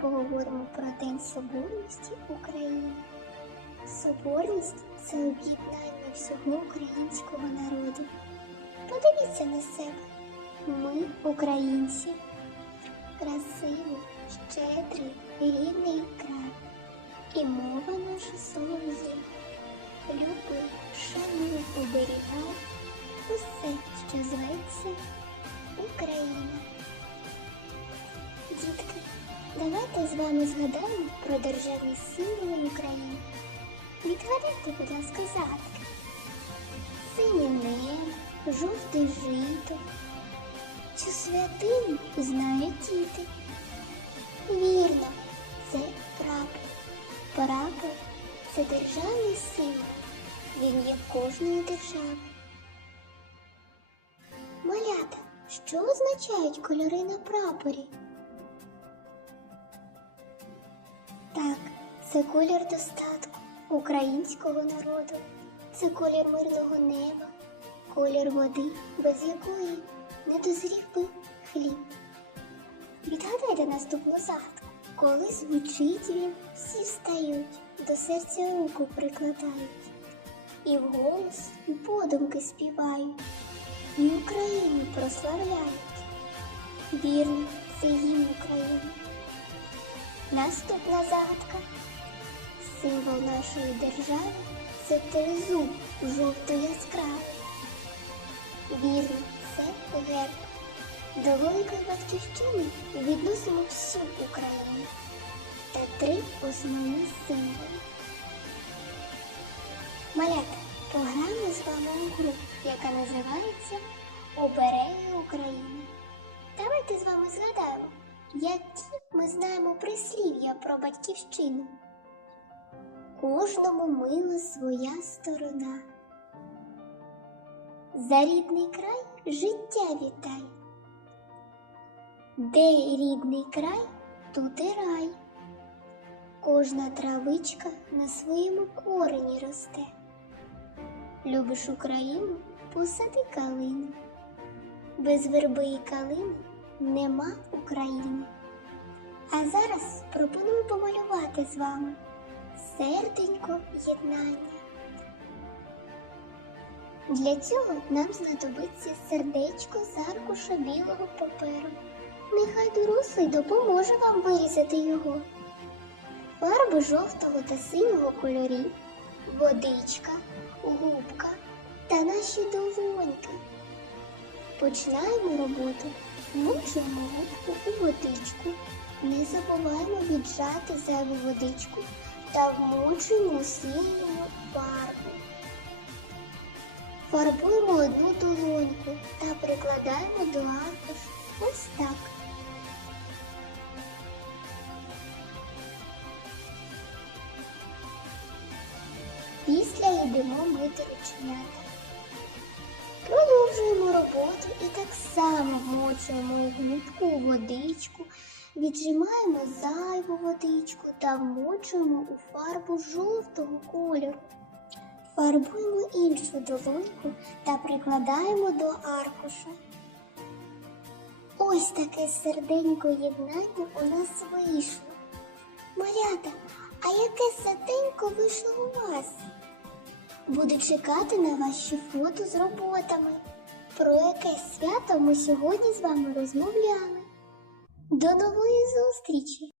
поговоримо про День Соборності України. Соборність це об'єднання всього українського народу. Подивіться на себе. Ми, українці, красивий, щедрий, рідний край. І мова наша слов'є. Люби, шануй, оберігай усе, що зветься Україна. Давайте з вами згадаємо про державні символи України. Відгадайте, будь ласка, загадки. Синє небо, жовтий жито. Цю святиню знають діти. Вірно, це прапор. Прапор це державний символ. Він є кожної держави. Малята, що означають кольори на прапорі? Це колір достатку українського народу. Це колір мирного неба, колір води, без якої не дозрів би хліб. Відгадайте наступну загадку. Коли звучить він, всі встають, до серця руку прикладають, і вголос подумки співають, і Україну прославляють. Вірно, це гімн України. Наступна загадка. Символ нашої держави це тризуб жовто яскравий. Вірно, це герб. До великої батьківщини відносимо всю Україну та три основні символи. Малята, пограємо з вами у гру, яка називається Обереги України. Давайте з вами згадаємо, які ми знаємо прислів'я про батьківщину. Кожному мила своя сторона. За рідний край життя вітай. Де рідний край, тут і рай. Кожна травичка на своєму корені росте. Любиш Україну, посади калину. Без верби і калини нема України. А зараз пропоную помалювати з вами серденько єднання. Для цього нам знадобиться сердечко з аркуша білого паперу. Нехай дорослий допоможе вам вирізати його. Фарби жовтого та синього кольорів, водичка, губка та наші долоньки. Починаємо роботу. Мочуємо губку у водичку. Не забуваємо віджати зайву водичку та вмочуємо синю фарбу. Фарбуємо одну долоньку та прикладаємо до аркуш ось так. Після йдемо мити рученята. Продовжуємо роботу і так само вмочуємо губку водичку, віджимаємо зайву водичку та вмочуємо у фарбу жовтого кольору. Фарбуємо іншу долоньку та прикладаємо до аркуша. Ось таке серденько єднання у нас вийшло. Малята, а яке серденько вийшло у вас? Буду чекати на ваші фото з роботами. Про яке свято ми сьогодні з вами розмовляли. До нової зустрічі!